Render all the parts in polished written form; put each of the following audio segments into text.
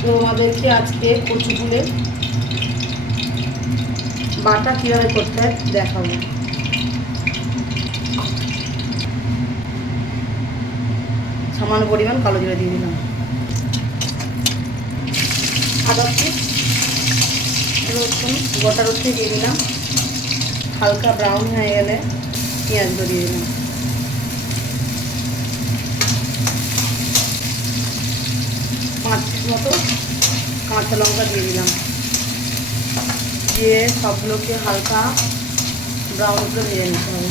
তো আমাদেরকে আজকে কচু ফুলের বাটা কীভাবে করতে হয় দেখাবো। সামান্য পরিমাণ কালো জিরা দিয়ে দিলাম, আদা পিস রসুন, গোটা রসুন দিয়ে দিলাম, হালকা ব্রাউন হয়ে গেলে পেঁয়াজগুলো দিয়ে দিলাম, 5 পিস মতো কাঁচা লঙ্কা দিয়ে দিলাম, দিয়ে সবগুলোকে হালকা ব্রাউন করে ভেজে নিতে হবে।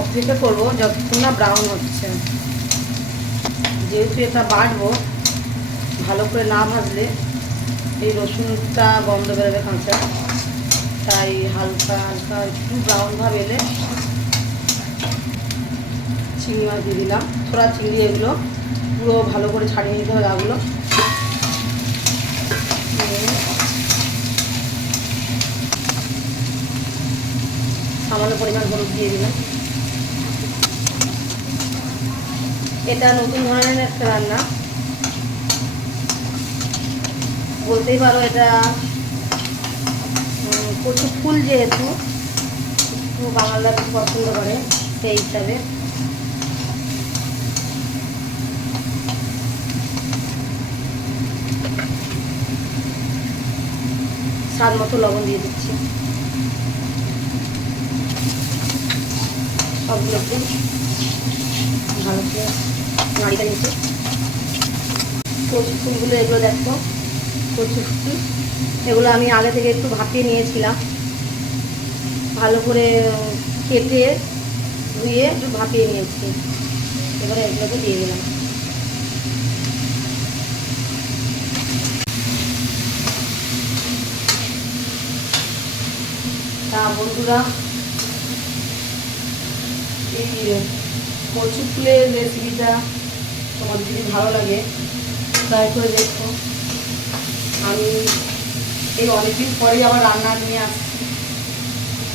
অপেক্ষা করবো যতক্ষণ না ব্রাউন হচ্ছে। যেহেতু এটা বাটবো, ভালো করে না ভাজলে এই রসুনটা গন্ধ বেরোবে কাঁচা, তাই হালকা হালকা একটু ব্রাউন ভাব এলে চিংড়ি মাছ দিয়ে দিলাম। ছোড়া চিংড়ি, এগুলো পুরো ভালো করে ছাড়িয়ে নিতে হবে গাগুলো। সামান্য পরিমাণ হলুদ দিয়ে দিলাম। এটা নতুন ধরনের একটা রান্না বলতেই পারো। এটা কচু ফুল যেহেতু একটু বাঙালিরা বেশি পছন্দ করে, সেই হিসাবে স্বাদ মতো লবণ দিয়ে দিচ্ছি। সবগুলোকে ভালো করে নাড়িয়ে নিচ্ছি। কচু ফুলগুলো এগুলো দেখো, কচু ফুল এগুলো আমি আগে থেকে একটু ভাপিয়ে নিয়েছিলাম, ভালো করে কেটে ধুয়ে একটু ভাপিয়ে নিয়েছি। এবারে এগুলোকে দিয়ে দিলাম। তা বন্ধুরা, এই কচু ফুলের রেসিপিটা তোমাদের যদি ভালো লাগে ট্রাই করে দেখো। আমি এই অনেকদিন পরেই আবার রান্না নিয়ে আসছি,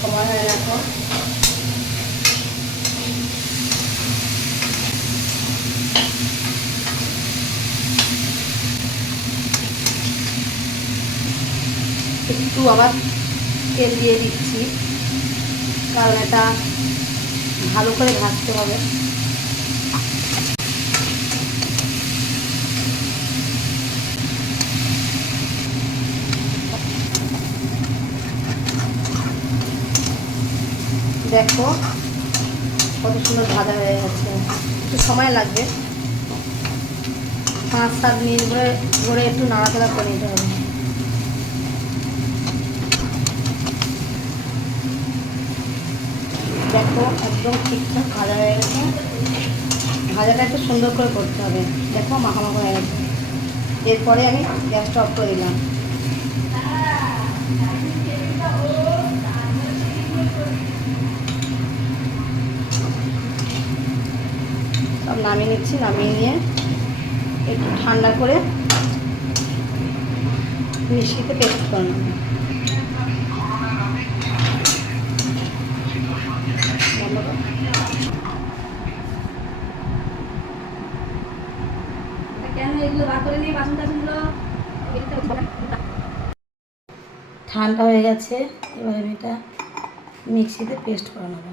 সময় হয় না এখন। একটু আবার তেল দিয়ে দিচ্ছি, কারণ এটা ভালো করে ভাজতে হবে। দেখো কত সুন্দর ভাজা হয়ে গেছে। একটু সময় লাগবে, 5-7 মিনিট ধরে একটু নাড়াচাড়া করে নিতে হবে। দেখো একদম ঠিকঠাক ভাজা হয়ে গেছে। ভাজাটা একটু সুন্দর করে করতে হবে। দেখো মাখামাখা হয়ে গেছে। এরপরে আমি গ্যাসটা অফ করে দিলাম। সব নামিয়ে নিচ্ছি, নামিয়ে নিয়ে একটু ঠান্ডা করে মিক্সিতে পেস্ট করে নেব। ঠান্ডা হয়ে গেছে, এবার আমি এটা মিক্সিতে পেস্ট করে নেব।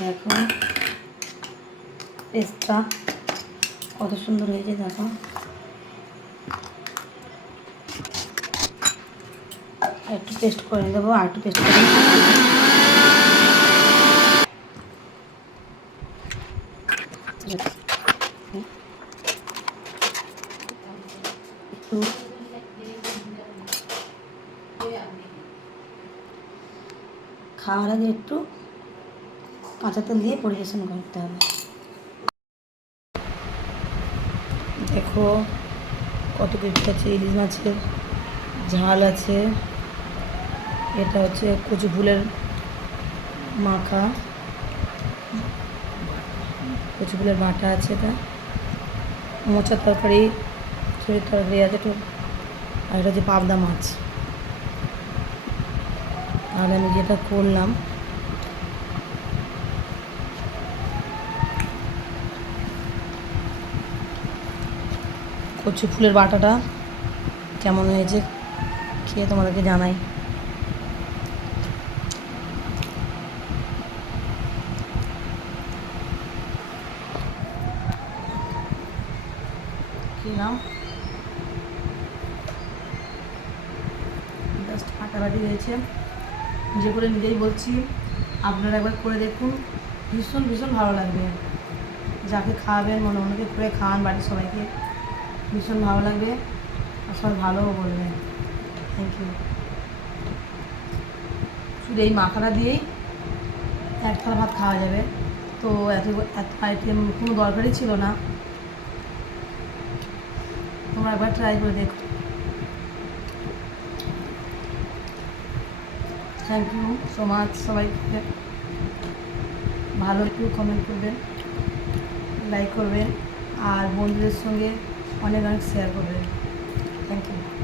দেখো পেস্টটা কত সুন্দর হয়েছে। দেখো একটু পেস্ট করে দেবো, আর একটু পেস্ট করে একটু খাওয়ার আগে একটু কাঁচা তেল দিয়ে পরিবেশন করতে হবে। দেখো কত কিছু আছে, ইলিশ মাছের ঝাল আছে, এটা হচ্ছে কচু ফুলের মাখা, কচু ফুলের বাটা আছে, এটা মোচার তরকারি, ছুরির তরকারি আছে একটু, আর এটা হচ্ছে পাবদা মাছ। আর আমি যেটা করলাম, কচু ফুলের বাটাটা কেমন হয়েছে খেয়ে তোমাদেরকে জানাই। খেলাম, জাস্ট ফাটাফাটি হয়েছে। যে করে নিজেই বলছি, আপনারা একবার করে দেখুন, ভীষণ ভীষণ ভালো লাগবে। যাকে খাওয়াবেন মনে মনেকে করে খাওয়ান, বাড়ির সবাইকে ভীষণ ভালো লাগবে, আর সবাই ভালোও বলবেন। Thank you. শুধু এই মাখাটা দিয়েই এক থালা ভাত খাওয়া যাবে, তো এত এত আইটেম কোনো দরকারই ছিল না। তোমরা একবার ট্রাই করে দেখো। Thank you so much. সবাইকে ভালো একটু কমেন্ট করবেন, লাইক করবেন, আর বন্ধুদের সঙ্গে অনেক অনেক শেয়ার করবেন। Thank you.